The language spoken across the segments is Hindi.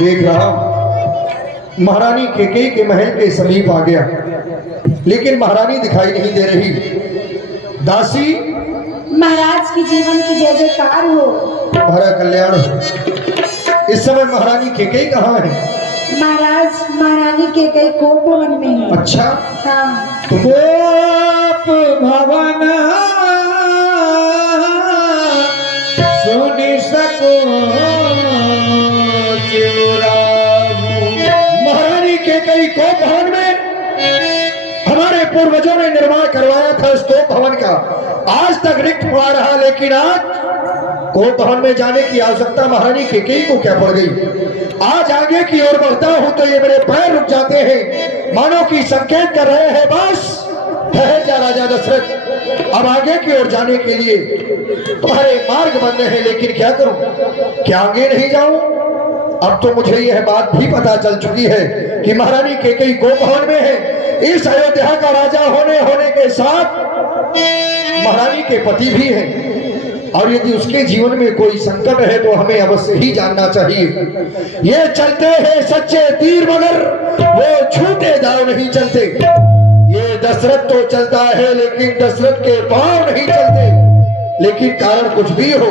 देख रहा महारानी केकई के महल के समीप आ गया, लेकिन महारानी दिखाई नहीं दे रही। दासी, महाराज की जीवन की जय जयकार हो। तुम्हारा कल्याण हो। इस समय महारानी केकई कहाँ है? महाराज महारानी केकई कोप भवन में है। अच्छा, हाँ। कोप भवन सुनि सको महारानी केकई कोप भवन में हमारे पूर्वजों ने निर्माण करवाया था इस कोप भवन का, आज तक रिक्त पड़ा रहा, लेकिन आज कोप भवन में जाने की आवश्यकता महारानी केकई को क्या पड़ गई? आज आगे की ओर बढ़ता हूं तो ये मेरे पैर रुक जाते हैं, मानो कि संकेत कर रहे हैं बस ठहर जा राजा दशरथ, अब आगे की ओर जाने के लिए तुम्हारे मार्ग बंद हैं, लेकिन क्या करूं, क्या आगे नहीं जाऊं? अब तो मुझे यह बात भी पता चल चुकी है कि महारानी केकई कोप भवन में है। इस अयोध्या का राजा होने के साथ महारानी के पति भी हैं, और यदि उसके जीवन में कोई संकट है तो हमें अवश्य ही जानना चाहिए। ये चलते हैं सच्चे तीर मगर वो झूठे दाव नहीं चलते। ये दशरथ तो चलता है लेकिन दशरथ के पांव नहीं चलते। लेकिन कारण कुछ भी हो,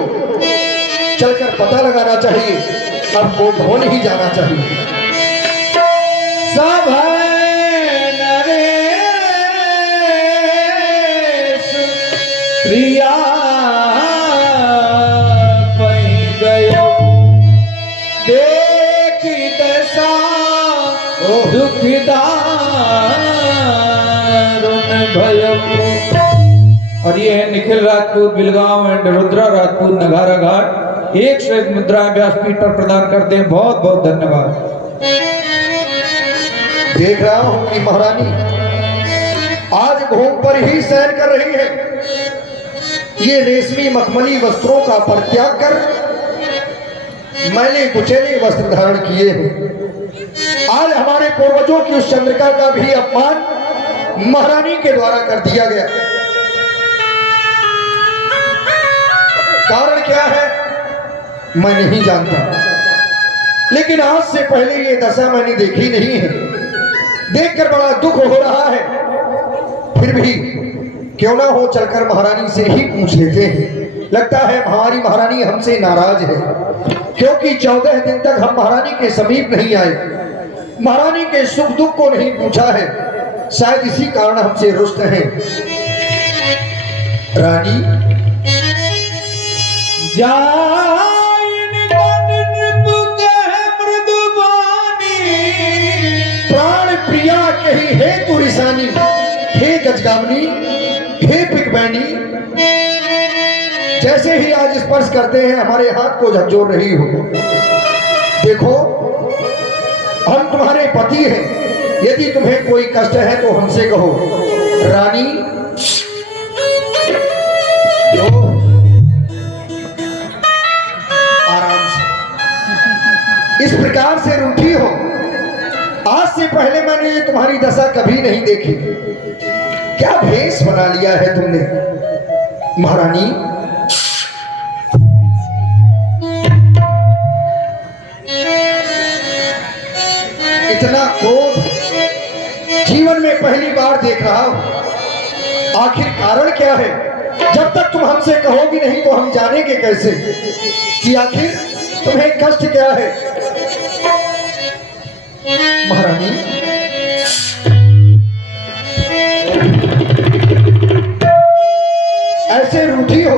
चलकर पता लगाना चाहिए, अब वो भवन ही जाना चाहिए। सब प्रिया देखी दशा दुखदारुण भयम। और ये है निखिल राजपूत बिलगांव एंड रुद्रा राजपूत नगारा घाट, एक से एक मुद्राएं व्यासपीठ पर प्रदान करते हैं। बहुत बहुत धन्यवाद। देख रहा हूं कि महारानी आज घूम पर ही सैर कर रही है। ये रेशमी मखमली वस्त्रों का परित्याग कर मैले कुचेले वस्त्र धारण किए हैं। आज हमारे पूर्वजों की उस चंद्रिका का भी अपमान महारानी के द्वारा कर दिया गया। कारण क्या है मैं नहीं जानता, लेकिन आज से पहले ये दशा मैंने देखी नहीं है। देखकर बड़ा दुख हो रहा है, फिर भी क्यों ना हो चलकर महारानी से ही पूछ लेते हैं। लगता है हमारी महारानी हमसे नाराज है, क्योंकि 14 दिन तक हम महारानी के समीप नहीं आए, महारानी के सुख दुख को नहीं पूछा है। शायद इसी कारण हमसे रुष्ट हैं। रानी प्राण प्रिया कही हे तू रिसानी, हे गजगामनी, हे पिकबैनी, जैसे ही आज स्पर्श करते हैं हमारे हाथ को झकझोर रही हो। देखो हम तुम्हारे पति हैं, यदि तुम्हें कोई कष्ट है तो हमसे कहो। रानी आराम से, इस प्रकार से रूठी हो। आज से पहले मैंने ये तुम्हारी दशा कभी नहीं देखी। क्या भेष बना लिया है तुमने महारानी? इतना क्रोध जीवन में पहली बार देख रहा हूं। आखिर कारण क्या है? जब तक तुम हमसे कहोगी नहीं तो हम जानेंगे कैसे कि आखिर तुम्हें कष्ट क्या है? महारानी ऐसे रूठी हो,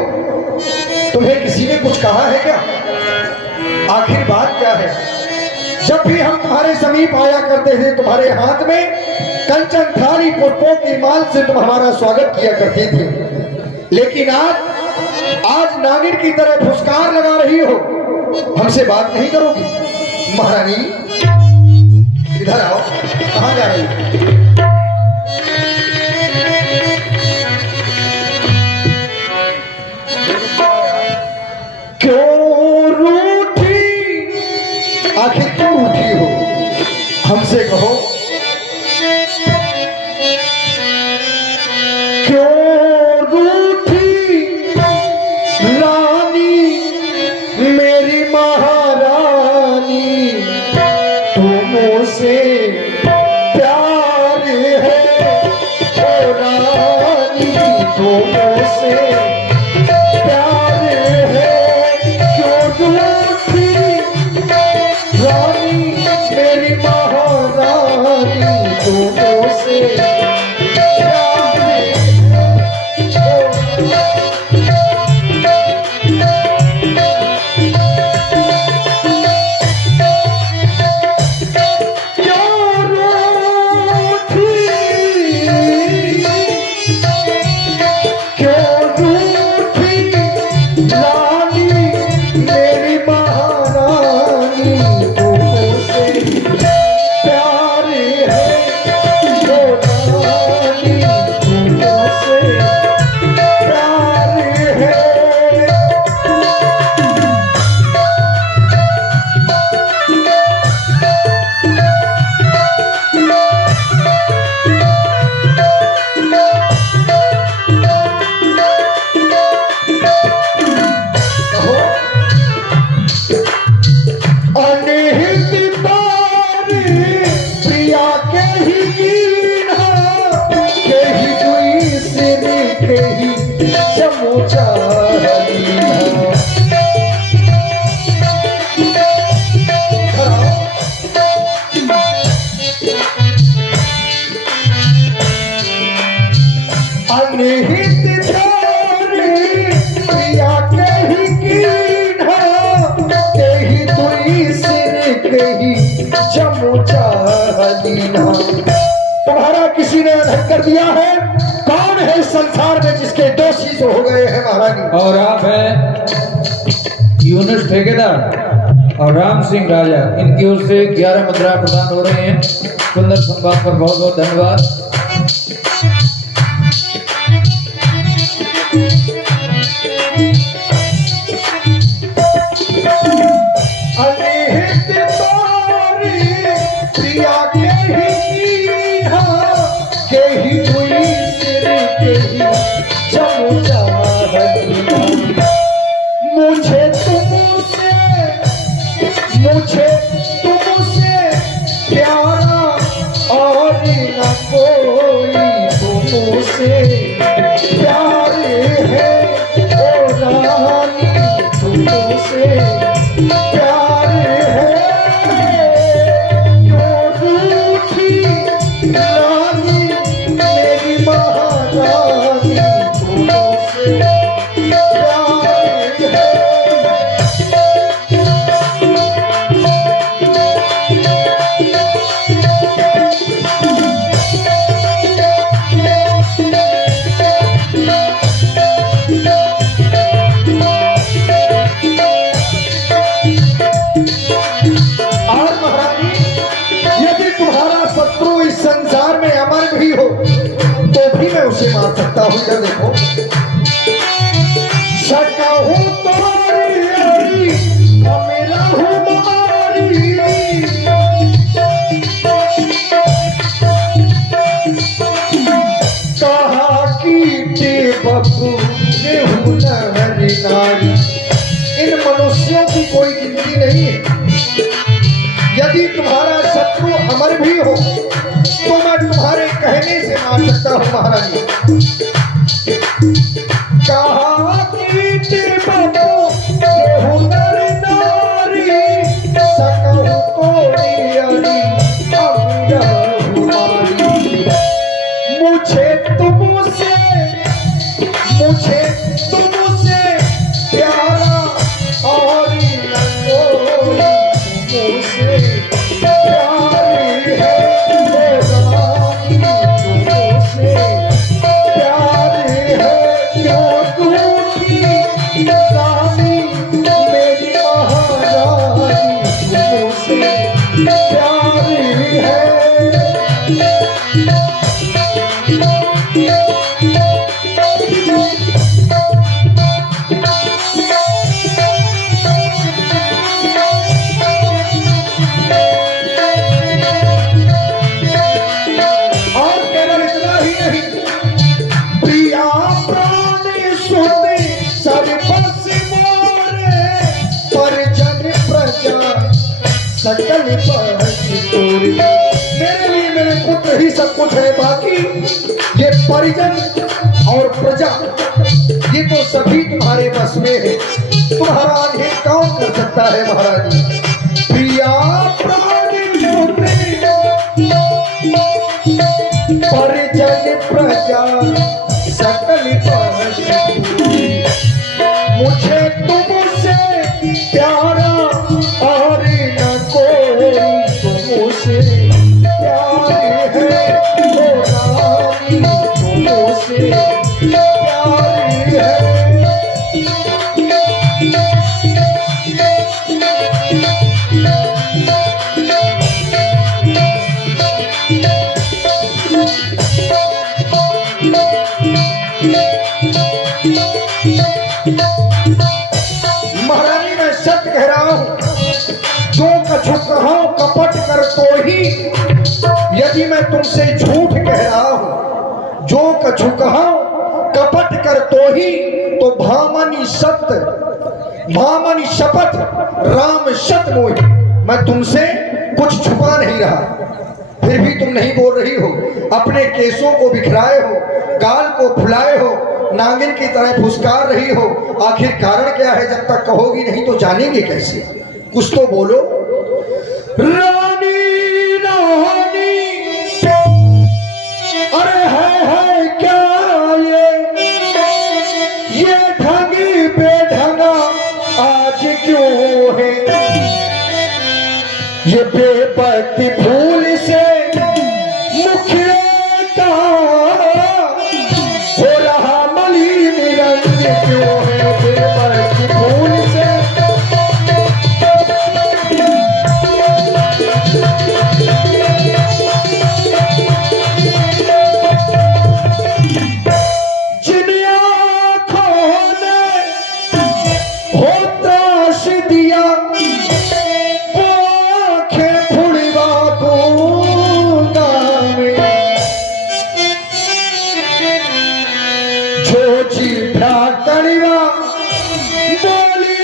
तुम्हें किसी ने कुछ कहा है क्या? आखिर बात क्या है? जब भी हम तुम्हारे समीप आया करते थे तुम्हारे हाथ में कंचन थाली पुष्पों की माल से तुम हमारा स्वागत किया करती थी, लेकिन आज नागिन की तरह फुसकार लगा रही हो, हमसे बात नहीं करोगी? महारानी इधर आओ, कहां जा रही हो? क्यों रूठी, आखिर क्यों रूठी हो? हमसे कहो। क्यों रूठी रानी मेरी महारानी? तुम्हारा किसी ने अधक कर दिया है? कौन है इस संसार में जिसके दोषी जो हो गए हैं महारानी? और आप हैं यूनुस ठेकेदार और राम सिंह राजा, इनकी ओर से 11 मुद्रा प्रदान हो रहे हैं। सुंदर संवाद पर बहुत बहुत धन्यवाद। मुझे तुमसे प्यारा और न कोई तुमसे प्यार है ओ रानी, तुमसे प्यार है। क्यों रूठी रानी मेरी महारानी, तुमसे प्यार है। संसार में अमर भी हो तो भी मैं उसे मार सकता हूं। इधर देखो, सकहूं तुम्हारी मेरा हूं मारी, कहा की बबू ने हूं नहरी नारी। इन मनुष्यों की कोई गिनती नहीं है। यदि तुम्हारा शत्रु अमर भी हो तो मैं तुम्हारे कहने से मार सकता हूं महारानी। कहा की बबू ये हुनर नारी, सकहूं कोई अरी अमीरा हुमारी। मुझे तुमसे प्यारा और न कोई तुमसे प्यार है। सकल मेरे लिए मेरे पुत्र ही सब कुछ है, बाकी ये परिजन और प्रजा ये तो सभी तुम्हारे बस में है। तुम्हारा आगे कौन कर सकता है महारानी? प्रिया प्राणी जा सकल पशु। मुझे तुमसे प्यारा और न कोई तुमसे प्यार है, ओ रानी तुमसे प्यार है। महारानी मैं सत्य कह रहा हूं, जो कछु कहो कपट कर तो ही, यदि मैं तुमसे झूठ कह रहा हूं, जो कछु कहो कपट कर तो ही, तो भामनी सत्य भामनी शपथ राम सत मोहि। मैं तुमसे कुछ छुपा नहीं रहा, फिर भी तुम नहीं बोल रही हो। अपने केसों को बिखराए हो, गाल को फुलाए हो, नागिन की तरह फुसकार रही हो। आखिर कारण क्या है? जब तक कहोगी नहीं तो जानेंगे कैसे? कुछ तो बोलो। रानी रानी अरे है क्या ये ढंगी बेढंगा आज क्यों है? ये बेपत्ती फूल से मुखड़े का हो रहा मलिन रंग क्यों है? बेपत्ती फूल से जिन आँखों ने हो त्रास दिया, वो आँखें फुड़वा दूंगा मैं। जो जीभा कड़वा बोली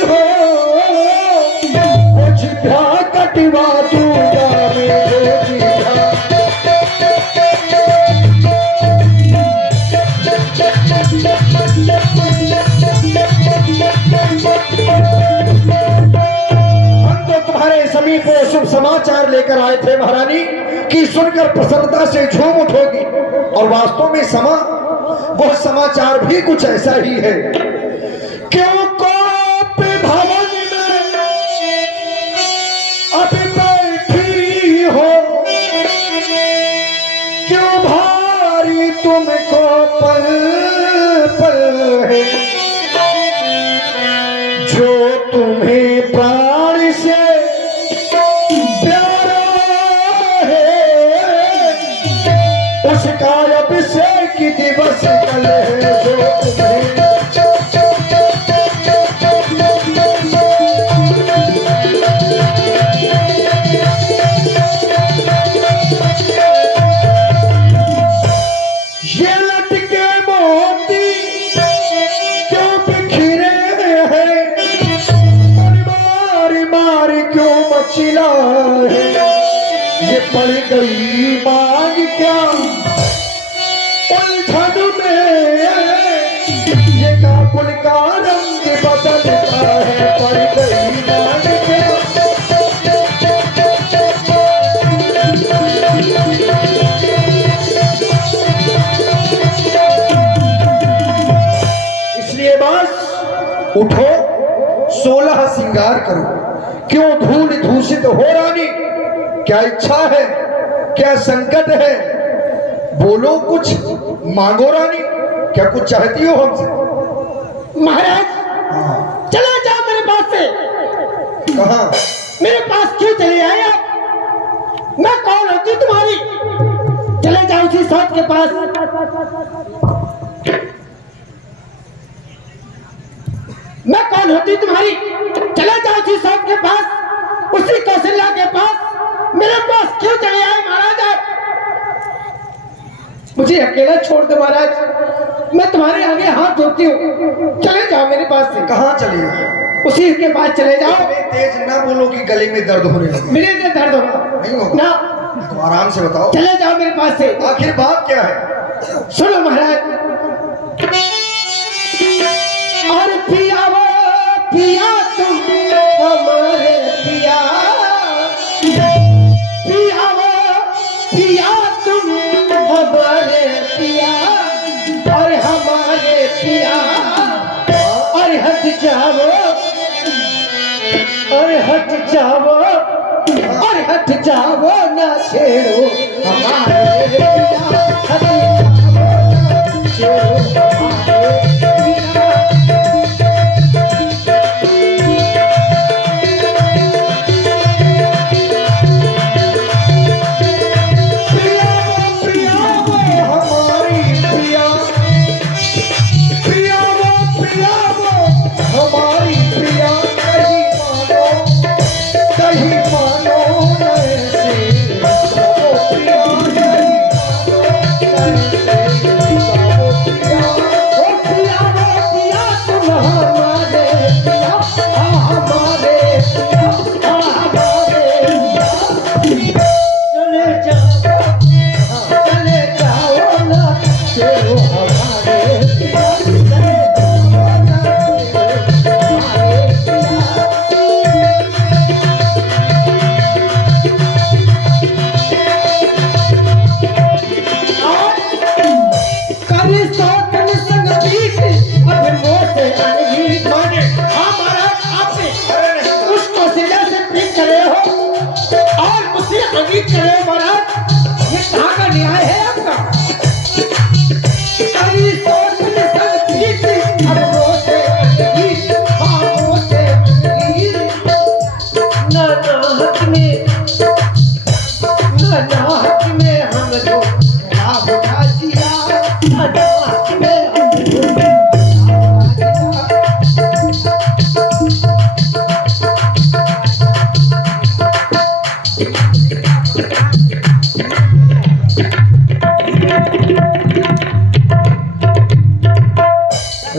हो, वो जीभा कटवा दूंगा मैं। जो जीभा हम तो तुम्हारे समीप वो शुभ समाचार लेकर आए थे महारानी, कि सुनकर प्रसन्नता से झूम उठोगी। और वास्तव में वह समाचार भी कुछ ऐसा ही है। क्यों कोप भवन में अब बैठी हो, क्यों भारी तुमको पल पल है? जो तुम्हें प्राण से प्यारा है, उसका अभिषेक की दिवस कल है। जो तुम्हें ये लटके मोती क्यों बिखरे हैं, मार मार क्यों मचिला है? ये पड़ गई मांग क्या उलझन में, ये काबुल का रंग बदलता है। पड़ गई मांग क्या इसलिए बस उठो, 16 श्रृंगार करो। क्यों धूल दूषित हो रानी? क्या इच्छा है? क्या संकट है? बोलो, कुछ मांगो रानी। क्या कुछ चाहती हो हमसे? महाराज चला जाओ मेरे पास से। कहाँ? मेरे पास क्यों चले आए आप? मैं कौन होती तुम्हारी? चले जाओ उसी सौत के पास। मैं कौन होती तुम्हारी? चले जाओ उसी सौत के पास, उसी कौशल्या के पास। मेरे पास क्यों चले आए महाराज आप? मुझे अकेला छोड़ दो महाराज, मैं तुम्हारे आगे हाथ जोड़ती हूँ। चले जाओ मेरे पास से। कहाँ चले जाओ? उसी के पास चले जाओ। तेज ना बोलो कि गले में दर्द होने लगे। मेरे से दर्द होगा नहीं होगा ना, तो आराम से बताओ। चले जाओ मेरे पास से। आखिर बात क्या है? सुनो महाराज। और पिया वो पिया तुम हमारे पिया, पिया वो पिया तुम हमारे अरे हट जाओ, अरे हट जाओ ना छेड़ो हमारे पिया, हट जाओ ना छेड़ो हमारे पिया।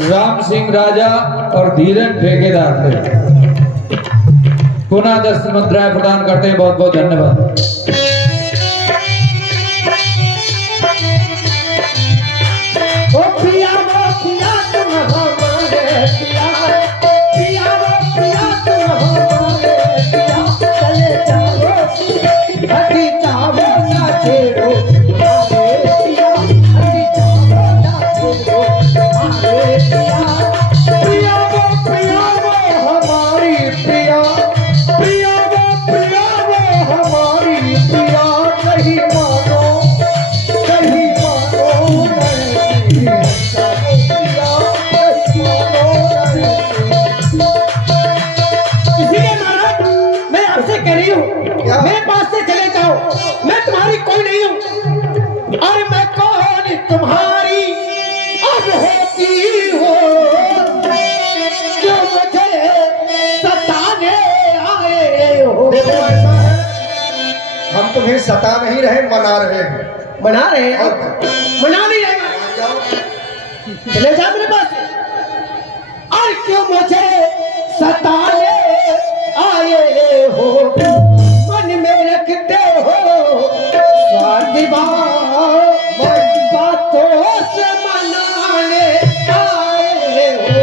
राम सिंह राजा और धीरन ठेकेदार थे। पुनः 10 मुद्राएं प्रदान करते हैं। बहुत बहुत धन्यवाद। मेरे पास से चले जाओ, मैं तुम्हारी कोई नहीं हूँ। और मैं कौन तुम्हारी अब होती हो, जो मुझे सताने आए हो। देखो ऐसा है, हम तुम्हें सता नहीं रहे, मना रहे हैं। मना रहे हैं? मना नहीं रहे, चले जाओ मेरे पास से। और क्यों मुझे सताने आए हो, मन में रखते हो स्वार्थी बातों से मनाने आए हो।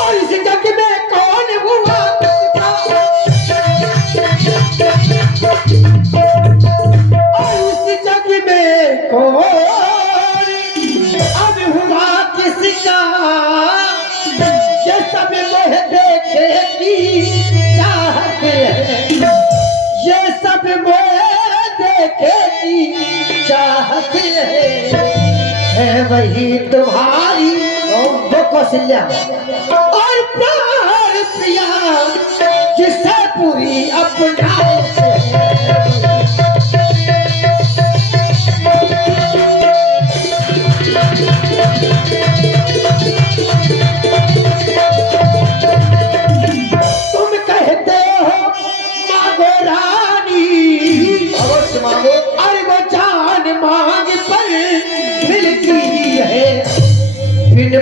और इस जग में कौन हुआ किसका, ये सब मोह देखे की चाहत है, ये सब मोह देखे की चाहत है वही तुम्हारी वो कौशल्या और प्राण प्रिया, जिसे पूरी अपनाए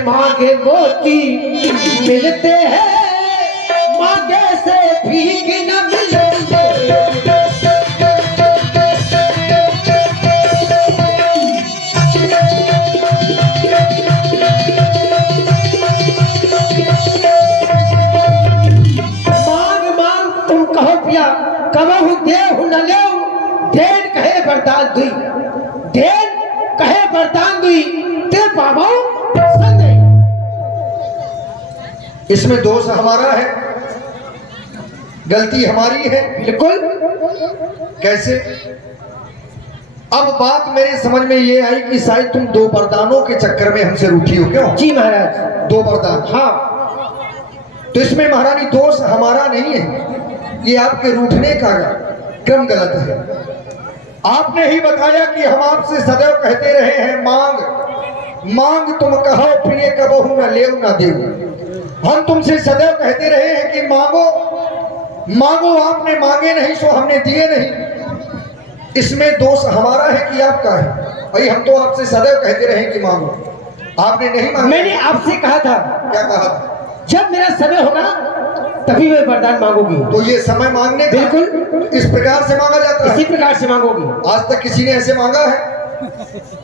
मांगे मोती मिलते हैं, मांगे से भीख न मिलते। मांग मांग पिया कबहु देहु न लेऊ देन कहे वरदान दुई देन कहे वरदान दुई ते पावो संदेह। इसमें दोष हमारा है, गलती हमारी है। बिल्कुल। कैसे? अब बात मेरे समझ में ये आई कि शायद तुम दो वरदानों के चक्कर में हमसे रूठी हो। क्यों? जी महाराज। दो वरदान। हाँ। तो इसमें महारानी दोष हमारा नहीं है, ये आपके रूठने का क्रम गलत है। आपने ही बताया कि हम आपसे सदैव कहते रहे हैं मांग मांग तुम कहो प्रिय कबहु न लेव न देव। हम तुमसे सदैव कहते रहे हैं कि मांगो मांगो, आपने मांगे नहीं सो हमने दिए नहीं। इसमें दोष हमारा है कि आपका है? भाई हम तो आपसे सदैव कहते रहे कि मांगो, आपने नहीं मांगा। मैंने आपसे कहा था। क्या कहा था? जब मेरा समय होगा तभी मैं वरदान मांगूंगी। तो ये समय मांगने का बिल्कुल इस प्रकार से मांगा जाता है? इसी प्रकार से मांगोगी। आज तक किसी ने ऐसे मांगा है?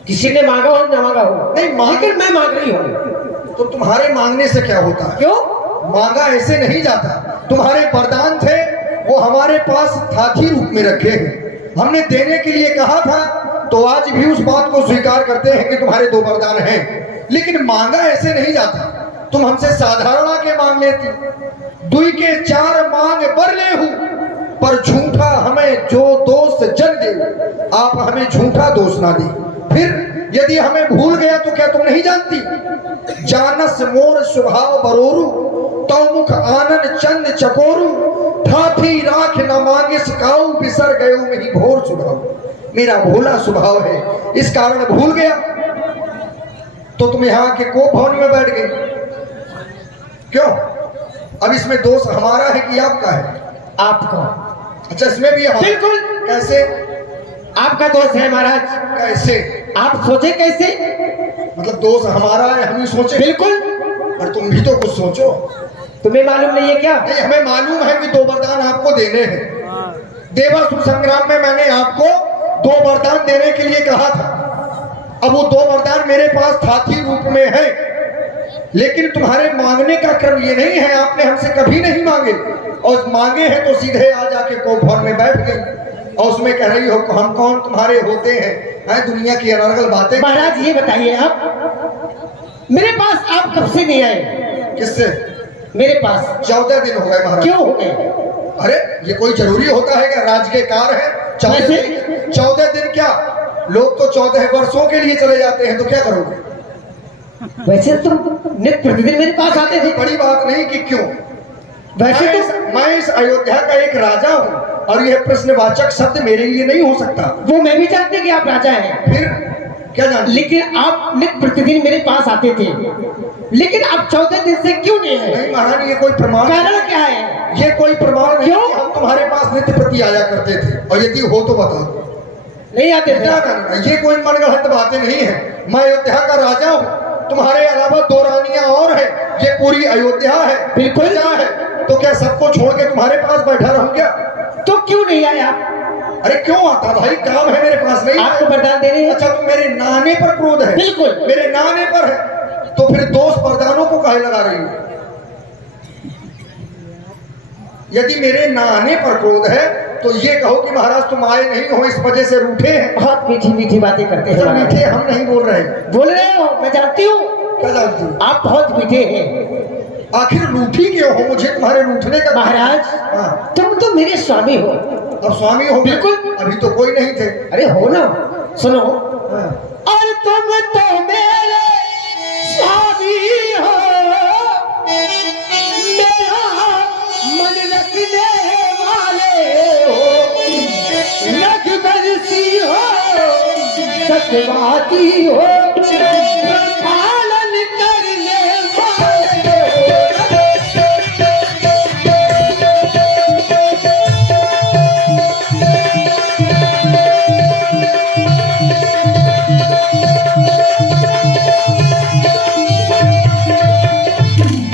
किसी ने मांगा हो न मांगा हो नहीं, लेकिन मैं मांग रही हूँ। तो तुम्हारे मांगने से क्या होता है? क्यों? मांगा ऐसे नहीं जाता। तुम्हारे वरदान थे वो हमारे पास साथी रूप में रखे हैं, हमने देने के लिए कहा था, तो आज भी उस बात को स्वीकार करते हैं कि तुम्हारे दो वरदान हैं। लेकिन मांगा ऐसे नहीं जाता। तुम हमसे साधारण आके मांग लेती, दुई के चार मांग बर ले हूं, पर झूठा हमें जो दोष जन दे, आप हमें झूठा दोष ना दे। फिर यदि हमें भूल गया तो क्या तुम नहीं जानती? जानस मोर स्वभाव बरोरू, तो मुख आनंद चंद चकोरू, ठाठी राख न मांगे सिकाऊ, बिसर गयो मेरी भोर स्वभाव। मेरा भोला स्वभाव है, इस कारण भूल गया। तो तुम यहाँ के को भवन में बैठ गए क्यों? अब इसमें दोष हमारा है कि आपका है? आपका। अच्छा, इसमें भी हमारा। बिल्कुल। कैसे? आपका दोष है महाराज। कैसे? आप सोचे कैसे? मतलब दोष हमारा है, हम ही सोचे? बिल्कुल। पर तुम भी तो कुछ सोचो। तुम्हें मालूम नहीं है क्या? नहीं, हमें मालूम है कि दो वरदान आपको देने हैं। देवासुर संग्राम में मैंने आपको दो वरदान देने के लिए कहा था। अब वो दो वरदान मेरे पास साथी रूप में है, लेकिन तुम्हारे मांगने का क्रम ये नहीं है। आपने हमसे कभी नहीं मांगे, और मांगे हैं तो सीधे आ जाके को भवन में बैठ गई और उसमें कह रही हो हम कौन तुम्हारे होते हैं दुनिया की अनर्गल बातें। महाराज ये बताइए, आप मेरे पास आप कब से नहीं आए? किससे? मेरे पास 14 दिन हो गए महाराज। क्यों हो गए? अरे ये कोई जरूरी होता है क्या? राज के कार है 14 दिन क्या? लोग तो 14 वर्षों के लिए चले जाते हैं, तो क्या करोगे? वैसे तुम नित्य प्रतिदिन मेरे पास आते थे। बड़ी बात नहीं कि क्यों। वैसे तो मैं इस अयोध्या का एक राजा हूँ, और यह प्रश्नवाचक शब्द मेरे लिए नहीं हो सकता। वो मैं भी जानती कि आप राजा हैं, फिर क्या जानते? लेकिन आप नित्य प्रतिदिन मेरे पास आते थे, लेकिन अब 14 दिन से क्यों नहीं है? नहीं महारानी, ये कोई प्रमाण? कारण क्या है? ये कोई प्रमाण नहीं क्यों? कि हम तुम्हारे पास नित्य प्रति आया करते थे, और यदि हो तो बता दो। नहीं आते थे? ना ना ना, ये कोई मनगढ़ंत बातें नहीं है। मैं अयोध्या का राजा हूँ, तुम्हारे अलावा 2 रानियां और हैं, ये पूरी अयोध्या है। बिल्कुल। क्या है? तो क्या सबको छोड़ के तुम्हारे पास बैठा रहूं क्या? तो क्यों नहीं आए आप? अरे क्यों आता भाई, काम है मेरे पास। नहीं आपको वरदान दे रहे हैं। अच्छा, तुम मेरे नाने पर क्रोध है? बिल्कुल। मेरे नाने पर है, तो फिर दोष वरदानों को काहे लगा रही हो? यदि मेरे नाने पर क्रोध है तो ये कहो कि महाराज तुम आए नहीं हो, इस वजह से रूठे हैं। बहुत मीठी मीठी बातें करते हैं अच्छा, महाराज। मीठे हम नहीं बोल रहे। बोल रहे हो, मैं जानती हूँ। क्या जानती हो? आप बहुत मीठे हैं। आखिर रूठी क्यों हो? मुझे तुम्हारे रूठने का। महाराज हाँ। तुम तो मेरे स्वामी हो। अब स्वामी हो? बिल्कुल। अभी तो कोई नहीं थे। अरे हो ना, सुनो। हाँ। और तुम तो मेरे स्वामी हो, मेरा मन रखने वाले हो, लखबरसी हो, सत्यवादी हो, पालन करने वाले हो।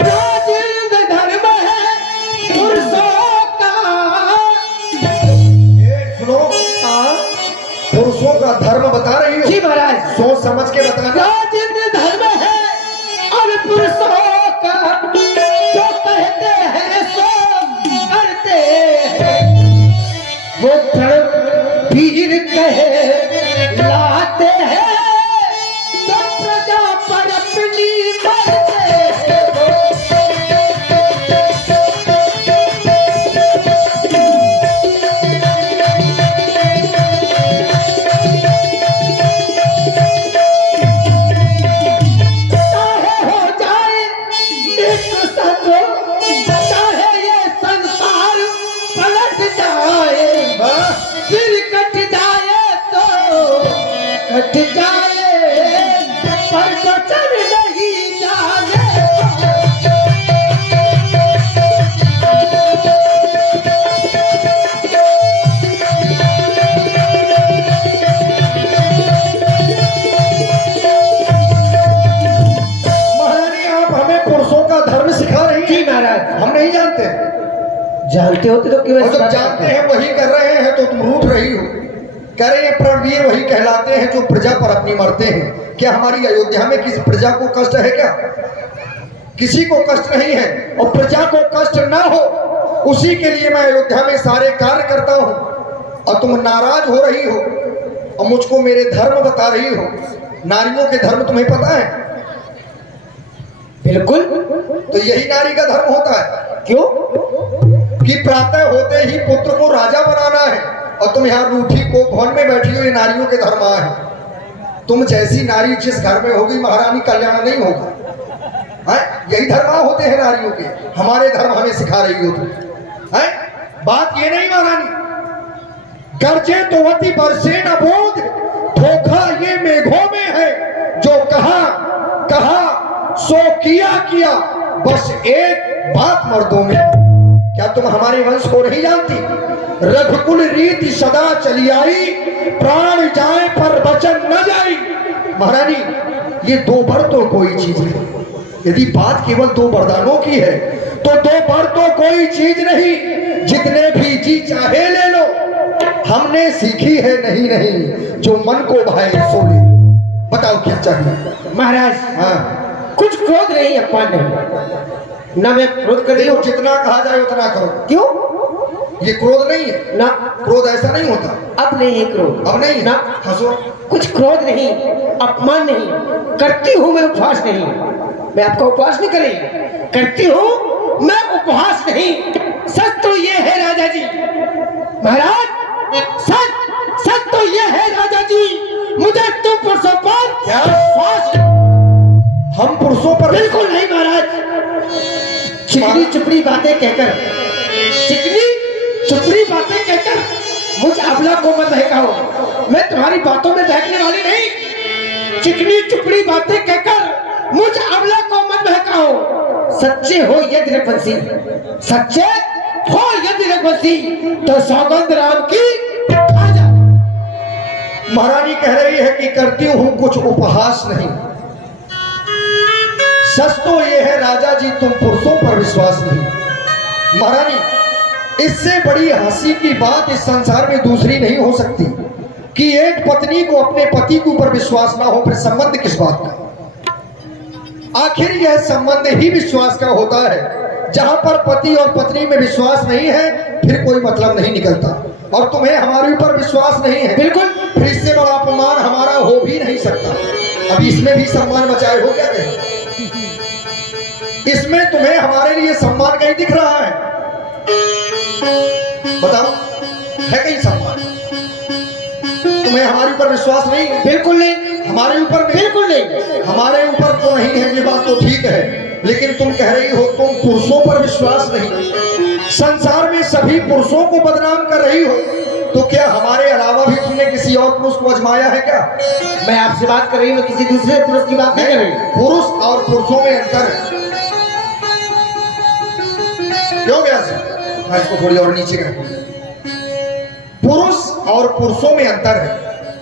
राजेंद्र धर्म है पुरुषों का। ये सुनो, पुरुषों का धर्म बता रही हो? जी महाराज। सोच समझ के बताना। राजेंद्र धर्म है और पुरुषों का, जो कहते हैं सो करते हैं। फिर कट जाए तो कट जाए, पर बचन नहीं जाए। महारानी आप हमें पुरुषों का धर्म सिखा रही जी हैं, महाराज। हम नहीं जानते। जानते होते तो क्यों और जब जानते हैं वही कर रहे हैं तो तुम रूठ रही हो। कह रहे हैं प्रणवीर वही कहलाते हैं जो प्रजा पर अपनी मरते हैं। क्या हमारी अयोध्या में किसी प्रजा को कष्ट है क्या? किसी को कष्ट नहीं है, और प्रजा को कष्ट ना हो उसी के लिए मैं अयोध्या में सारे कार्य करता हूं। और तुम नाराज हो रही हो और मुझको मेरे धर्म बता रही हो। नारियों के धर्म तुम्हें पता है? बिल्कुल। तो यही नारी का धर्म होता है क्यों? कि प्रातः होते ही पुत्र को राजा बनाना है, और तुम यहाँ रूठी को भवन में बैठी हो। ये नारियों के धर्म है। तुम जैसी नारी जिस घर में होगी महारानी कल्याण नहीं होगा। यही धर्म होते हैं नारियों के। हमारे धर्म हमें सिखा रही हो तुम। बात ये नहीं महारानी, गर्जे तो अति बरसे न बोध, धोखा ये मेघों में है। जो कहा कहा सो किया किया, बस एक बात मर्दों में। क्या तुम हमारे वंश को नहीं जानती? रघुकुल रीति सदा चली आई, प्राण जाए पर वचन न जाई। महारानी ये दो बर तो कोई चीज नहीं। यदि बात केवल दो वरदानों की है तो दो बर तो कोई चीज नहीं। जितने भी जी चाहे ले लो, हमने सीखी है नहीं नहीं, जो मन को भाए सो ले। बताओ क्या चाहिए? महाराज हाँ कुछ क्रोध नहीं, अपमान नहीं। ना मैं क्रोध कर रही हूँ। जितना कहा जाए उतना करो। क्यों? ये क्रोध नहीं है ना, क्रोध ऐसा नहीं होता। अब नहीं है क्रोध। अब नहीं ना, हंसो। कुछ क्रोध नहीं, अपमान नहीं। करती हूँ मैं उपहास नहीं। मैं आपका उपहास नहीं कर रही, करती हूँ मैं उपहास नहीं। सच तो ये है राजा जी, महाराज सच तो ये है राजा जी, मुझे तुम पुरुषों पर क्या? विश्वास। हम पुरुषों पर बिल्कुल नहीं महाराज। चिकनी चुपड़ी बातें कहकर, चिकनी चुपड़ी बातें कहकर मुझ अबला को मत बहकाओ। मैं तुम्हारी बातों में बहकने वाली नहीं। चिकनी चुपड़ी बातें कहकर मुझ अबला को मत बहकाओ। सच्चे हो यदि रघुवंशी, सच्चे हो यदि रघुवंशी, तो सौगंध राम की खा जा। महारानी कह रही है कि करती हूं कुछ उपहास नहीं। सच तो ये है राजा जी, तुम पुरुषों पर विश्वास नहीं। महारानी इससे बड़ी हंसी की बात इस संसार में दूसरी नहीं हो सकती कि एक पत्नी को अपने पति के ऊपर विश्वास ना हो। फिर संबंध किस बात का? आखिर यह संबंध ही विश्वास का होता है। जहां पर पति और पत्नी में विश्वास नहीं है फिर कोई मतलब नहीं निकलता। और तुम्हें हमारे ऊपर विश्वास नहीं है, बिल्कुल। फिर इससे बड़ा अपमान हमारा हो भी नहीं सकता। अब इसमें भी सम्मान बचाए हो क्या? कहीं इसमें तुम्हें हमारे लिए सम्मान कहीं दिख रहा है? बताओ, है कहीं सम्मान? तुम्हें हमारे ऊपर विश्वास नहीं है? बिल्कुल नहीं। हमारे ऊपर नहीं? बिल्कुल नहीं। हमारे ऊपर तो नहीं है, ये बात तो ठीक है, लेकिन तुम कह रही हो तुम पुरुषों पर विश्वास नहीं। संसार में सभी पुरुषों को बदनाम कर रही हो, तो क्या हमारे अलावा भी तुमने किसी और पुरुष को आजमाया है क्या? मैं आपसे बात कर रही हूँ, किसी दूसरे पुरुष की बात नहीं कर रही। पुरुष और पुरुषों में अंतर है। क्यों गया मैं इसको थोड़ी और नीचे कर। पुरुष और पुरुषों में अंतर है।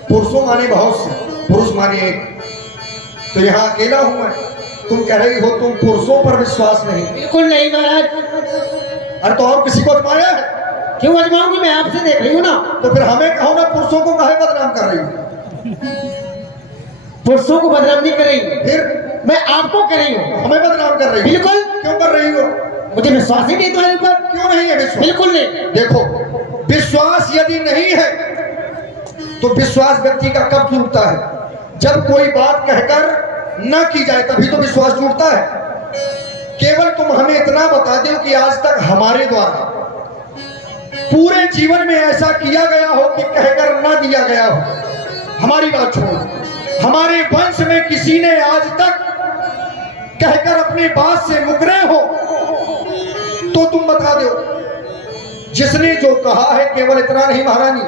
पुरुषों माने बहुत से, पुरुष माने एक। तो यहाँ अकेला हूं मैं। तुम कह रही हो तुम पुरुषों पर विश्वास नहीं। बिल्कुल नहीं महाराज। अरे तो और किसी को आजमाया है? क्यों आजमाऊंगी? मैं आपसे देख रही हूँ ना। तो फिर हमें कहो ना, पुरुषों को काहे बदनाम कर रही हो? पुरुषों को बदनाम नहीं कर रही, फिर मैं आपको कर रही हूँ। हमें बदनाम कर रही हो? बिल्कुल। क्यों कर रही हो? मुझे विश्वास ही नहीं तुम्हारे ऊपर। क्यों नहीं है विश्वास? बिल्कुल नहीं। देखो, विश्वास यदि नहीं है तो विश्वास व्यक्ति का कब टूटता है? जब कोई बात कहकर न की जाए तभी तो विश्वास टूटता है। केवल तुम हमें इतना बता दो कि आज तक हमारे द्वारा पूरे जीवन में ऐसा किया गया हो कि कहकर न दिया गया हो। हमारी बात छोड़ो, हमारे वंश में किसी ने आज तक कहकर अपने बात से मुकरे हो तो तुम बता दो। जिसने जो कहा है, केवल इतना नहीं महारानी,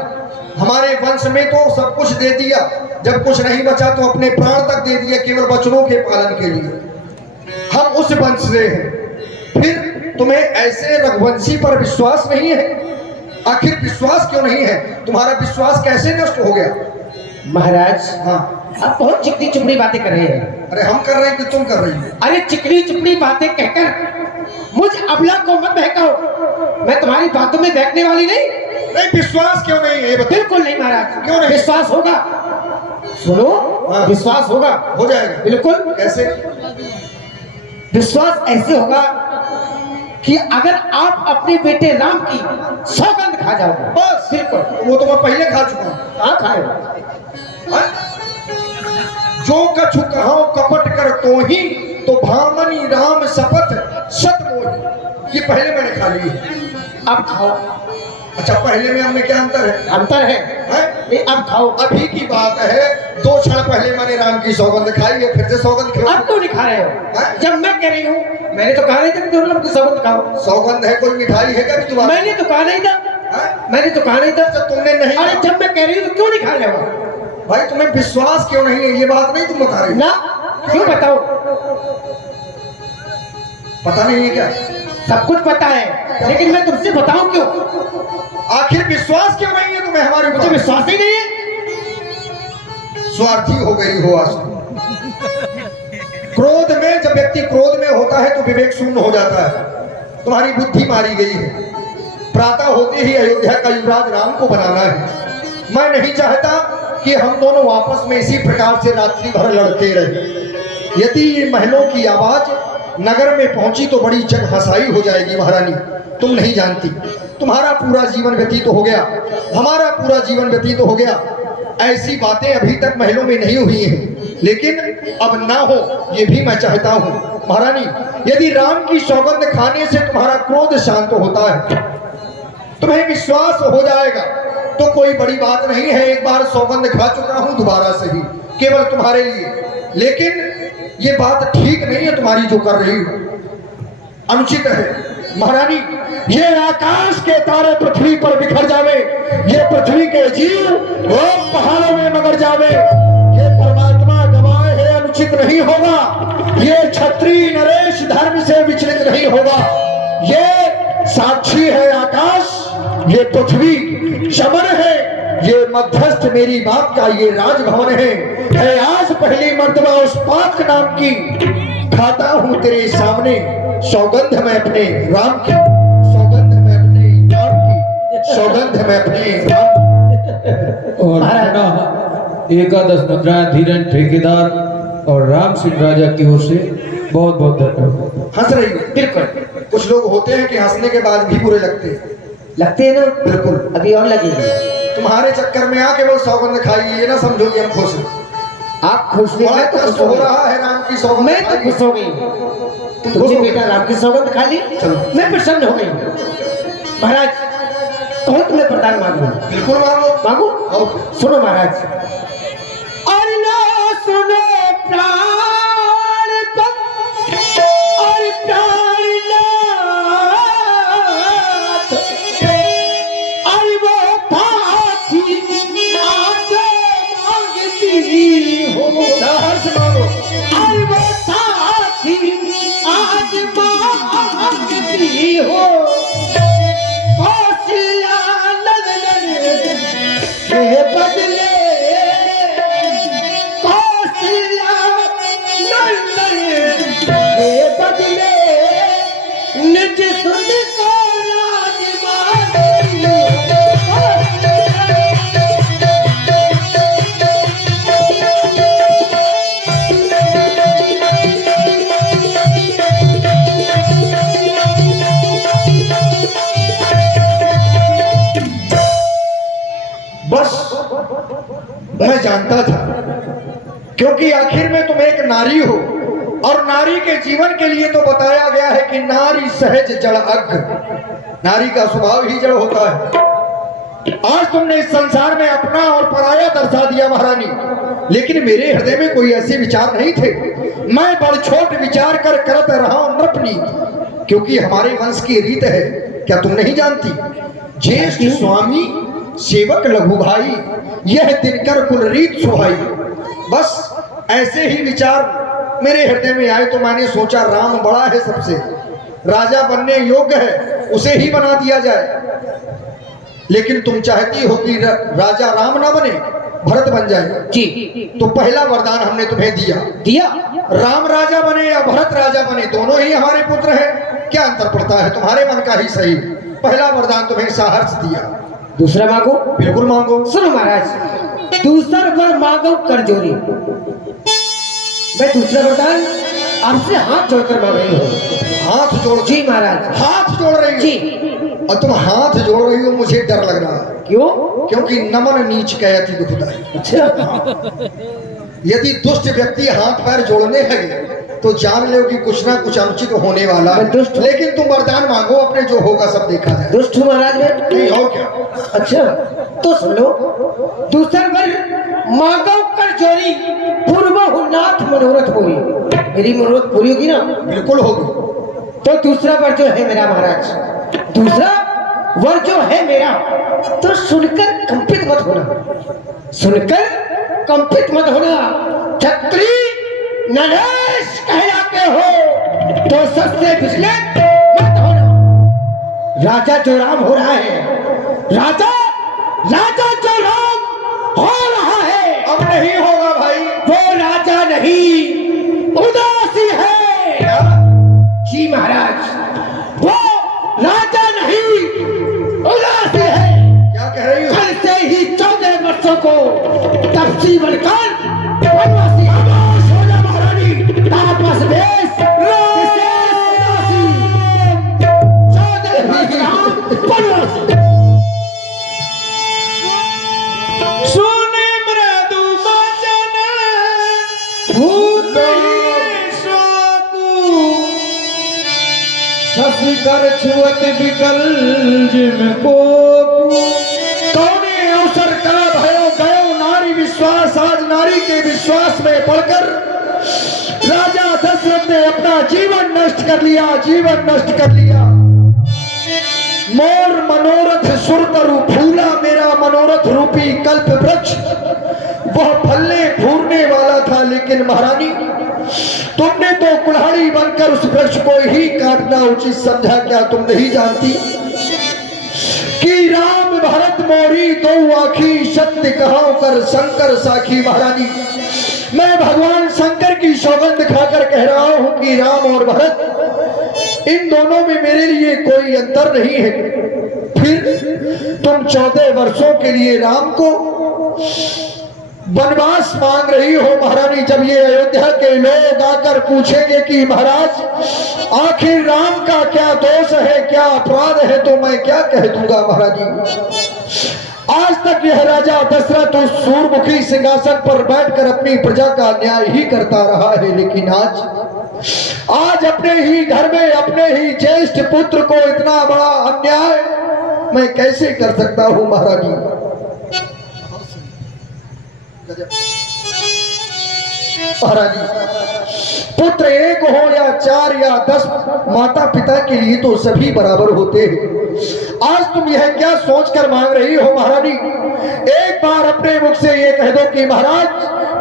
हमारे वंश में तो सब कुछ दे दिया, जब कुछ नहीं बचा तो अपने प्राण तक दे दिए केवल बच्चों के पालन के लिए। हम उस वंश से हैं, फिर तुम्हें ऐसे रघुवंशी पर विश्वास नहीं है? आखिर विश्वास क्यों नहीं है? तुम्हारा विश्वास कैसे नष्ट हो गया? महाराज हाँ, आप बहुत चिकनी चुपड़ी बातें कर रहे हैं। अरे हम कर रहे हैं कि तुम कर रही हो? अरे चिकनी चुपड़ी बातें कहकर मुझ अबला को मत बहकाओ। मैं तुम्हारी बातों में बहकने वाली नहीं। नहीं, विश्वास क्यों नहीं है? बिल्कुल नहीं महाराज। क्यों नहीं? विश्वास होगा, सुनो। हाँ। विश्वास होगा, हो जाएगा। बिल्कुल। कैसे? विश्वास ऐसे होगा कि अगर आप अपने बेटे राम की सौगंध खा जाओगे। बस, बिल्कुल। वो तो मैं पहले खा चुका हूँ। कहाँ खाए? हाँ? जो कछु कहाओ कपट कर तो ही, तो भामनी राम शपथ सत मोहि। ये पहले मैंने खा ली है। अब खाओ। अच्छा, पहले में हमने क्या अंतर है? अंतर है, हैं? नहीं, अब खाओ। अभी की बात है, 2 क्षण पहले मैंने राम की सौगंध खाई है, फिर से सौगंध खाओ। अब क्यों नहीं खा रहे हो? हैं? जब मैं कह रही हूँ, मैंने तो कहा नहीं था कि तुम लोग सौगंध खाओ। सौगंध है, कोई मिठाई है क्या भी तुम्हारा? मैंने तो कहा नहीं था। हैं? मैंने तो कहा नहीं था। अच्छा, तुमने नहीं अरे कहा। जब मैं कह रही हूँ तो क्यों नहीं खा रहे हो? भाई तुम्हें विश्वास क्यों नहीं है? ये बात नहीं तुम बता रहे हो। ना, क्यों बताओ? पता नहीं है क्या? सब कुछ पता है, लेकिन मैं तुमसे बताऊं क्यों? आखिर विश्वास क्यों नहीं है तुम्हें हमारे मुझे ऊपर? विश्वास ही नहीं है। स्वार्थी हो गई हो आज। क्रोध में, जब व्यक्ति क्रोध में होता है तो विवेक शून्य हो जाता है। तुम्हारी बुद्धि मारी गई है। प्रातः होते ही अयोध्या का युवराज राम को बनाना है। मैं नहीं चाहता कि हम दोनों आपस में इसी प्रकार से रात्रि भर लड़ते रहे। यदि ये महलों की आवाज नगर में पहुंची तो बड़ी जग हंसाई हो जाएगी महारानी। तुम नहीं जानती, तुम्हारा पूरा जीवन व्यतीत हो गया, हमारा पूरा जीवन व्यतीत हो गया। ऐसी बातें अभी तक महलों में नहीं हुई हैं, लेकिन अब ना हो ये भी मैं चाहता हूँ महारानी। यदि राम की सौगंध खाने से तुम्हारा क्रोध शांत होता है, तुम्हें विश्वास हो जाएगा, तो कोई बड़ी बात नहीं है। एक बार सौगंध खा चुका हूँ, दोबारा से ही केवल तुम्हारे लिए। लेकिन ये बात ठीक नहीं है तुम्हारी जो कर रही हो, अनुचित है महारानी। ये आकाश के तारे पृथ्वी पर बिखर जावे, ये पृथ्वी के जीव वो पहाड़ों में मगर जावे, ये परमात्मा गवाह है, अनुचित नहीं होगा। ये क्षत्रिय नरेश धर्म से विचलित नहीं होगा। ये साक्षी है आकाश, ये पृथ्वी शमन है, ये मध्यस्थ मेरी बात का ये राजभवन है। आज पहली मर्तबा उस पाक नाम की खाता हूँ तेरे सामने सौगंध में अपने राम की, सौगंध में अपने राम की, सौगंध में अपने राम की। और पुनः एकादश मुद्राएं धीरन ठेकेदार और राम सिंह राजा की ओर से बहुत बहुत धन्यवाद। हंस रही हो? बिल्कुल। कुछ लोग होते हैं कि हंसने के बाद भी बुरे लगते हैं। लगते हैं ना? बिल्कुल। अभी और लगेंगे। तुम्हारे चक्कर में आके वो सौगंध खाई, ये ना समझो कि हम खुश हैं। आप खुश नहीं, बड़ा मैं तो कष्ट खुश हो हो गई। रहा है राम की सौगंध मैं तो खाई। खुश हो गई। तुम खुश तुमने हो बेटा राम की सौगंध खा ली, चलो। मैं प्रसन्न हो गई। महाराज, तो तुम्हें प्रदान मांगू। बिल्कुल मांगो। मांगू? आओ। सुनो महाराज। और ना सुनो प्राण तक और प्राण नाथ, और वो पाथी आज मांगती हो। सहर्ष मांगो। और वो साथी आज मांगती हो। कौशल्या नंदन के बदले, कौशल्या नंदन के बदले निज सुन को राज मांगती हो। बस मैं जानता था, क्योंकि आखिर में तुम एक नारी हो, और नारी के जीवन के लिए तो बताया गया है कि नारी सहज जड़ अग्ग, नारी का स्वभाव ही जड़ होता है। आज तुमने इस संसार में अपना और पराया दर्शा दिया महारानी, लेकिन मेरे हृदय में कोई ऐसे विचार नहीं थे। मैं बड़ छोट विचार कर करत रहा हूं नृपनीत, क्योंकि हमारे वंश की रीत है, क्या तुम नहीं जानती? ज्येष्ठ स्वामी सेवक लघु भाई, यह दिनकर कुलरीत सुहाई। बस ऐसे ही विचार मेरे हृदय में आए तो मैंने सोचा राम बड़ा है सबसे, राजा बनने योग्य है, उसे ही बना दिया जाए। लेकिन तुम चाहती हो कि राजा राम ना बने, भरत बन जाए। जी। तो पहला वरदान हमने तुम्हें दिया, राम राजा बने या भरत राजा बने, दोनों ही हमारे पुत्र हैं। क्या अंतर पड़ता है, तुम्हारे मन का ही सही। पहला वरदान तुम्हें साहस दिया। दूसरा मांगो। बिल्कुल मांगो। सुनो महाराज, दूसरा वर मांगो कर जोरी। मैं दूसरा वरदान आपसे हाथ जोड़कर मांग रही हूँ। हाथ जोड़? जी महाराज। हाथ जोड़ रही हो? जी। और तुम हाथ जोड़ रही हो, मुझे डर लग रहा है। क्यों? क्योंकि नमन नीच कहती दुखदाई। अच्छा। यदि दुष्ट व्यक्ति हाथ पैर जोड़ने लगे तो जान लो कि कुछ ना कुछ अनुचित होने वाला है। लेकिन तुम वरदान मांगो, अपने जो होगा सब देखा जाए। दुष्ट हूँ महाराज मैं? नहीं और क्या। अच्छा तो सुन लो, दूसरा वर मांगो कर जोरी, पूर्व नाथ मनोरथ पूरी। मेरी मनोरथ पूरी होगी ना? बिल्कुल होगी। तो दूसरा वर जो है मेरा महाराज, दूसरा वर जो है मेरा, तो सुनकर कंपित मत होना, सुनकर कंपित मत होना। छत्री नरेश कहलाते हो तो सबसे पिछले मत होना। राजा जो राम हो रहा है, राजा जो राम हो रहा है, अब नहीं होगा भाई। वो राजा नहीं, उदासी है। जी महाराज, वो राजा नहीं, उदासी है। क्या कह रही हो? कल से ही 14 वर्षों को तपसी बनकर वनवासी। आवाज हो जा महारानी, तापस वेश, विशेष उदासी, 14 वर्ष राम वनवासी। सुने मृदु वचन भूत सस कर छुअत विकल जिम को। कौने अवसर का भयो गयो नारी विश्वास, आज नारी के विश्वास में पड़कर राजा दशरथ ने अपना जीवन नष्ट कर लिया, जीवन नष्ट कर लिया। मोर मनोरथ सुरतरु फूला, मेरा मनोरथ रूपी कल्प वृक्ष वह फलने फूलने वाला था, लेकिन महारानी तुमने तो कुल्हाड़ी बनकर उस वृक्ष को ही काटना उचित समझा। क्या तुम नहीं जानती कि राम भरत मोरी दो आखी, सत्य कहां कर शंकर साखी। महारानी मैं भगवान शंकर की सौगंध खाकर कह रहा हूं कि राम और भरत, इन दोनों में मेरे लिए कोई अंतर नहीं है। फिर तुम 14 वर्षों के लिए राम को वनवास मांग रही हो। महारानी जब ये अयोध्या के लोग आकर पूछेंगे कि महाराज आखिर राम का क्या दोष है, क्या अपराध है, तो मैं क्या कह दूंगा। महाराजी आज तक यह राजा दशरथ उस सूर्यमुखी सिंहासन पर बैठकर अपनी प्रजा का न्याय ही करता रहा है, लेकिन आज अपने ही घर में अपने ही ज्येष्ठ पुत्र को इतना बड़ा अन्याय मैं कैसे कर सकता हूं। महारानी पुत्र एक हो या 4 या 10, माता पिता के लिए तो सभी बराबर होते हैं। आज तुम यह क्या सोचकर मांग रही हो। महारानी एक बार अपने मुख से ये कह दो कि महाराज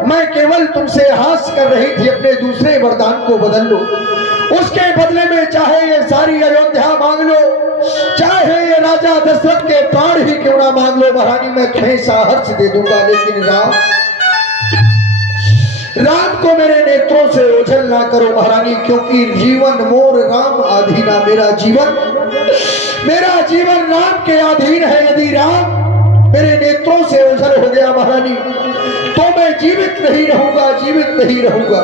मैं केवल तुमसे हास कर रही थी, अपने दूसरे वरदान को बदल लो। उसके बदले में चाहे ये सारी अयोध्या मांग लो, चाहे ये राजा दशरथ के प्राण ही क्यों ना मांग लो। महारानी मैं तुम्हें साहस दे दूंगा, लेकिन राम को मेरे नेत्रों से ओझल ना करो। महारानी क्योंकि जीवन मोर राम आधीना, मेरा जीवन राम के अधीन है। यदि राम मेरे नेत्रों से ओझल हो गया महारानी तो मैं जीवित नहीं रहूंगा।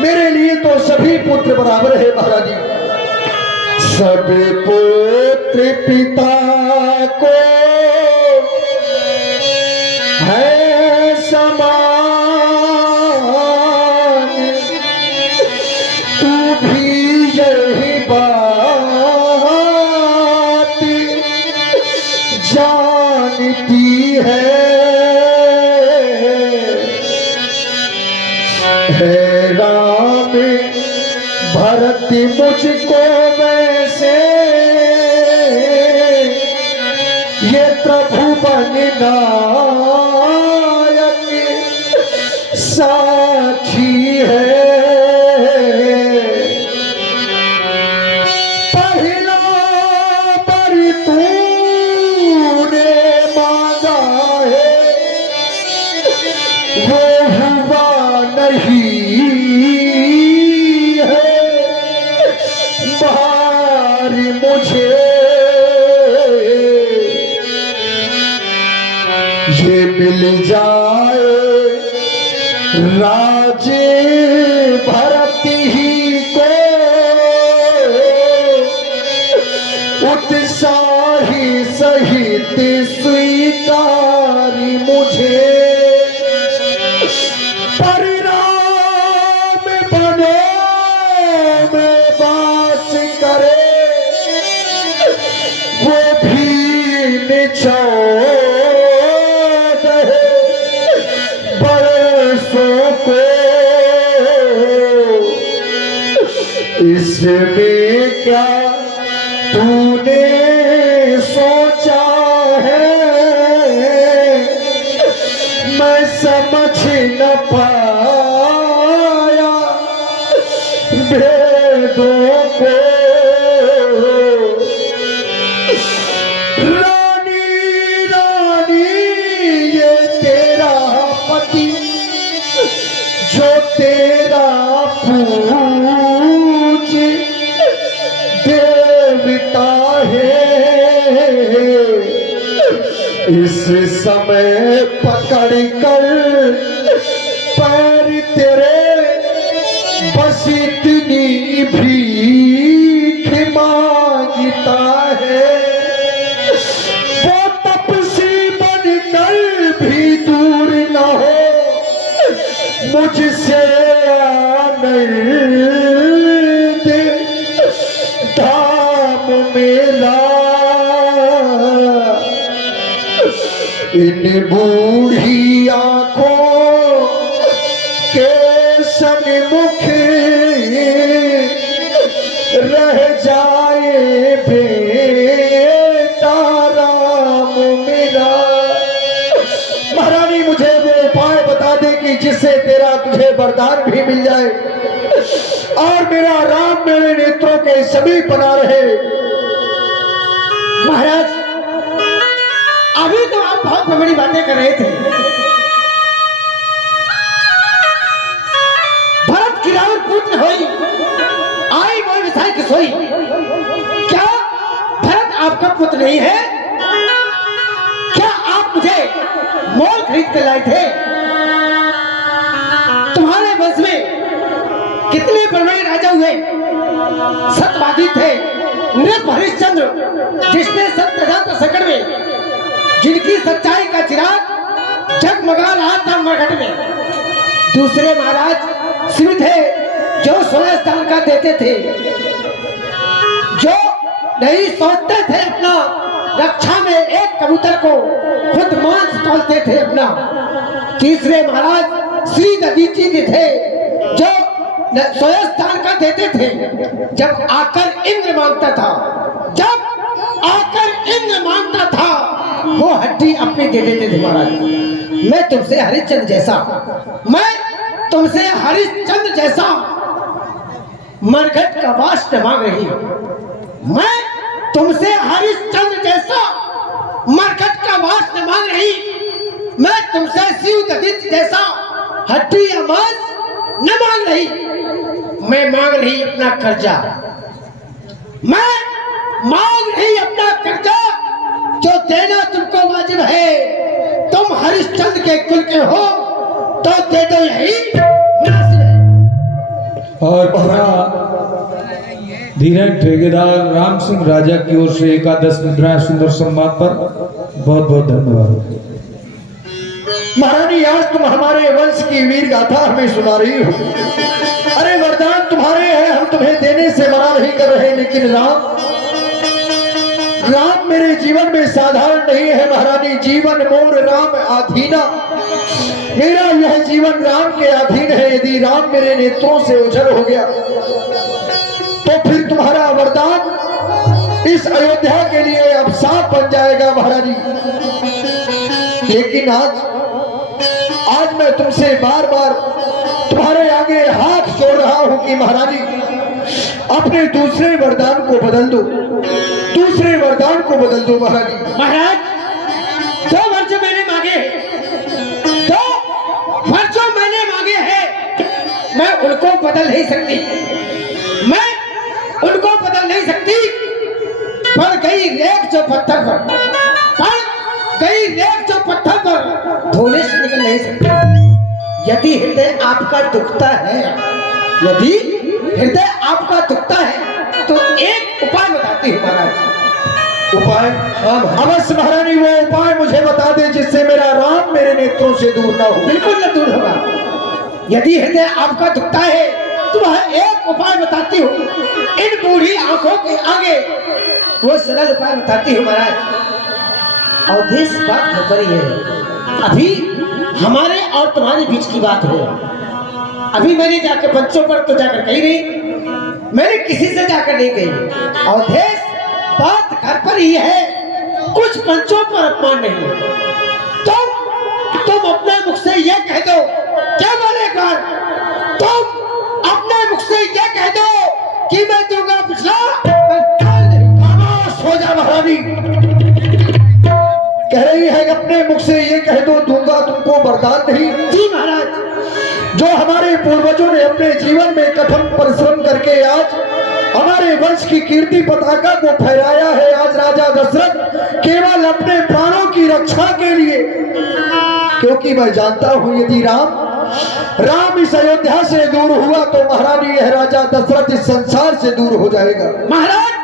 मेरे लिए तो सभी पुत्र बराबर है। महारानी सभी पुत्र पिता को है समान, तू भी यही बात जानती है राम भरत मुझको वैसे ये त्रिभुवन नायक साक्षी है। पहला पर तूने मांगा है वो हुआ नहीं है, बाहर मुझे ये मिल जाए राजे भरत ही को, उत्साही सहित स्वीकारी मुझे, परिणाम बनो में वास करे वो भी निचोड़ बरसों को, इसमें क्या तूने सोचा है, मैं समझ न पाया भेदों को। रानी रानी ये तेरा पति जो तेरा पूज देवता है, इस समय पकड़ कर पैर तेरे बस इतनी भीख मांगता है, वो तपसी बनकर भी दूर न हो मुझसे आनंद धाम मेरा। इन बूढ़ी आंखों के सन्मुख रह जाए बेटा राम मेरा। महारानी मुझे वो उपाय बता दे कि जिससे तेरा तुझे वरदान भी मिल जाए और मेरा राम मेरे नेत्रों के समीप बना रहे। महाराज अभी तो आप बहुत बड़ी बातें कर रहे थे। भरत की रावण पुत्र होई आई मोय विधाय की सोई। क्या भरत आपका पुत्र नहीं है? क्या आप मुझे मोल खरीद कर लाए थे? तुम्हारे वंश में कितने बड़े राजा हुए, सत्यवादी थे, नृप हरिश्चंद्र जिसने सत्यजात संकट में जिनकी सच्चाई का चिराग जगमगा रहा था मरघट में। दूसरे महाराज शिव थे जो 16 स्थान का देते थे, जो नहीं सोचते थे अपना रक्षा में एक कबूतर को खुद मांस तोलते थे अपना। तीसरे महाराज श्री दधीची जी थे जो 16 स्थान का देते थे। जब आकर इंद्र मांगता था, जब आकर इंद्र मांगता था वो हड्डी अपनी दे देते थे महाराज। मैं तुमसे हरिश्चंद्र जैसा, मैं तुमसे हरिश्चंद्र जैसा मरघट का वास न मांग रही हूं। मैं तुमसे हरिश्चंद्र जैसा मरघट का वास न मांग रही। मैं तुमसे शिव दधित जैसा हड्डी या मांस न मांग रही। मैं मांग रही अपना कर्जा, मैं मांग रही अपना कर्जा जो देना तुमको वाजिब है। तुम हरिश्चंद्र के कुल के हो तो दे दो, यही मुनासिब है। और पूरा धीरज ठेकेदार राम सिंह राजा की ओर से एकादश मुद्रा सुंदर सम्मान पर बहुत बहुत धन्यवाद। महारानी आज तुम हमारे वंश की वीर गाथा हमें सुना रही हो। अरे वरदान तुम्हारे हैं, हम तुम्हें देने से मना नहीं कर रहे, लेकिन राम मेरे जीवन में साधारण नहीं है महारानी। जीवन मोर राम आधीना, मेरा यह जीवन राम के अधीन है। यदि राम मेरे नेत्रों से ओझल हो गया तो फिर तुम्हारा वरदान इस अयोध्या के लिए अब साफ बन जाएगा महारानी। लेकिन आज मैं तुमसे बार बार तुम्हारे आगे हाथ जोड़ रहा हूं कि महारानी अपने दूसरे वरदान को बदल दो, दूसरे वरदान को बदल दो महारानी। महाराज, 2 वर जो मैंने मांगे, 2 वर जो मैंने मांगे हैं, मैं उनको बदल नहीं सकती, मैं उनको बदल नहीं सकती। पड़ गई रेख जो पत्थर पर, पड़ गई रेख जो पत्थर पर धोने से निकल नहीं सकती। यदि हृदय आपका दुखता है, यदि हृदय आपका दुखता है तो एक उपाय बताती हूँ महाराज। उपाय? अवश्य महारानी, वो उपाय मुझे बता दे जिससे मेरा राम मेरे नेत्रों से दूर ना हो। बिल्कुल न दूर होगा। यदि हृदय आपका दुखता है तो वह एक उपाय बताती हूँ, इन बूढ़ी आंखों के आगे वो सरल उपाय बताती हूँ महाराज। और देश बात घर पर ही है, अभी हमारे और तुम्हारे बीच की बात है। अभी मैंने जाकर बच्चों पर तो जाकर कही नहीं, मैंने किसी से जाकर नहीं कही। और देश बात घर पर ही है, कुछ पंचों पर अपमान नहीं। तुम अपने मुख से ये कह दो, क्या बोले एक बार, तुम अपने मुख से ये कह दो कि मैं दूंगा पिछला। खामोश हो जा महारानी। कह रही है कि अपने मुख से ये कह दो, दूंगा तुमको वरदान नहीं। जी महाराज, जो हमारे पूर्वजों ने अपने जीवन में कठिन परिश्रम करके आज हमारे वंश की कीर्ति पताका को फहराया है, आज राजा दशरथ केवल अपने प्राणों की रक्षा के लिए, क्योंकि मैं जानता हूं यदि राम इस अयोध्या से दूर हुआ तो महारानी यह राजा दशरथ इस संसार से दूर हो जाएगा महाराज।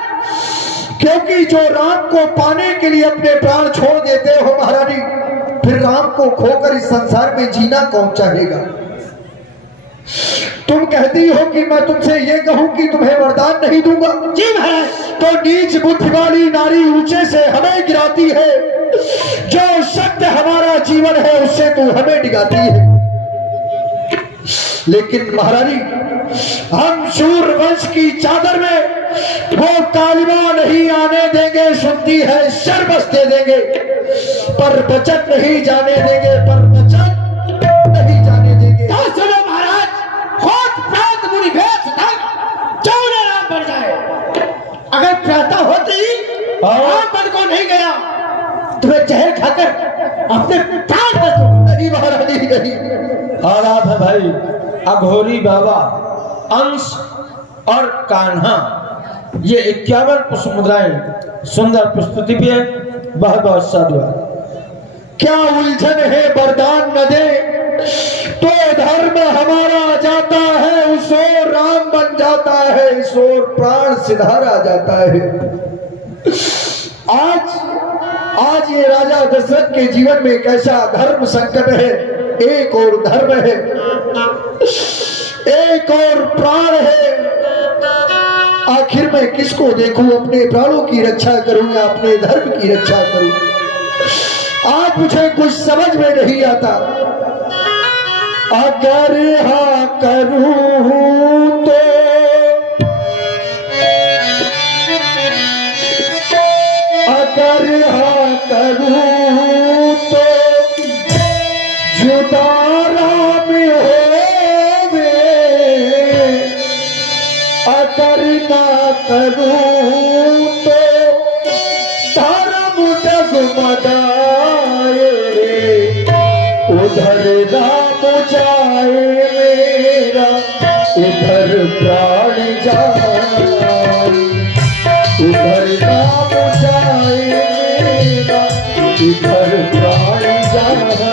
क्योंकि जो राम को पाने के लिए अपने प्राण छोड़ देते हो महारानी, फिर राम को खोकर इस संसार में जीना कौन चाहेगा। तुम कहती हो कि मैं तुमसे ये कहूं कि तुम्हें वरदान नहीं दूंगा। जी महाराज। तो नीच बुद्धि वाली नारी ऊंचे से हमें गिराती है, जो सत्य हमारा जीवन है उससे तू हमें डिगाती है। लेकिन महारानी, हम शूर वंश की चादर में वो कालिमा नहीं आने देंगे। सुनती है शर्मस दे देंगे पर वचन नहीं जाने देंगे, पर वचन नहीं जाने देंगे। तो सुनो महाराज, होत प्रात मुनि भेष धर चौने राम बन जाए। अगर प्रातः होते ही राम बन को नहीं गया तुम्हें जहर खाकर अपने प्राण बच दूंगा। नहीं महारानी नहीं। और आप है भाई अघोरी बाबा, अंश और कान्हा, ये 51 पुष्प मुद्राएं सुंदर प्रस्तुति भी है। बहुत बहुत साधुवाद। क्या उलझन है वरदान न दे तो धर्म हमारा जाता है, उस ओर राम बन जाता है, इस ओर प्राण सिधारा जाता है। आज ये राजा दशरथ के जीवन में कैसा धर्म संकट है। एक और धर्म है, एक और प्राण है। आखिर मैं किसको देखूं, अपने प्राणों की रक्षा करूं या अपने धर्म की रक्षा करूं। आज मुझे कुछ समझ में नहीं आता। अगर हाँ करूं तो अगर हाँ करूं तो जुदा राम होवे, अगर ना करूं तो धर्म डगमगाए, उधर राम जाए मेरा, इधर प्राण जाए, उधर राम जाए मेरा, इधर प्राण जाए।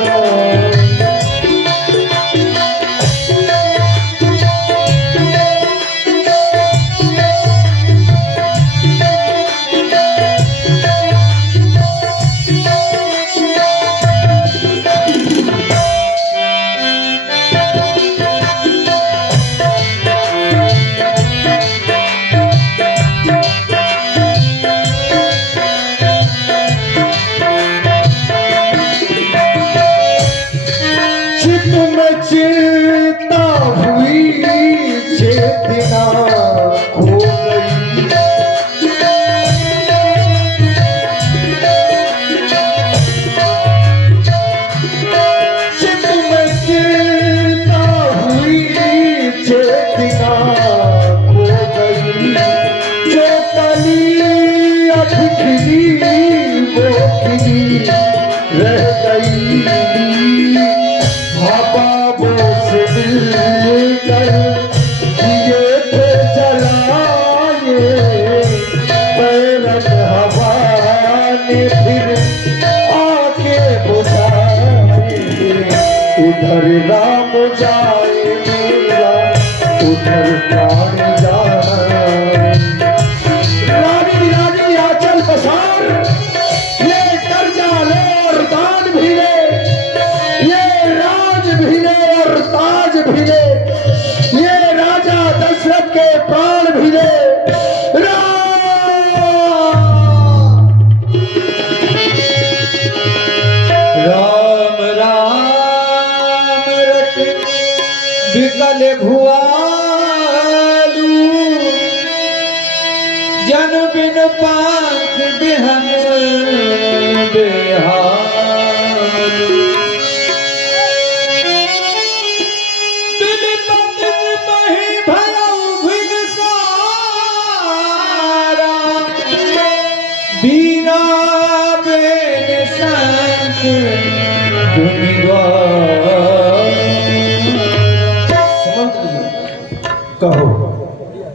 चिकनी रह गई हवाओं से मिलकर दिए थे जलाए पैरन हवा ने फिर आके बुझाए उधर राम जाए मेरा उधर प्राण जाए रानी रानी आंचल पसार ये कर्जा ले और दान भी ले ये राज भी ले और ताज भी ले ये राजा दशरथ के प्राण भी ले राम राम रट बिकल भुआलू जन बिन पाख बिहन बेहालू दिल बदन मही भयउ भिनसारा बीना बेन संग कहो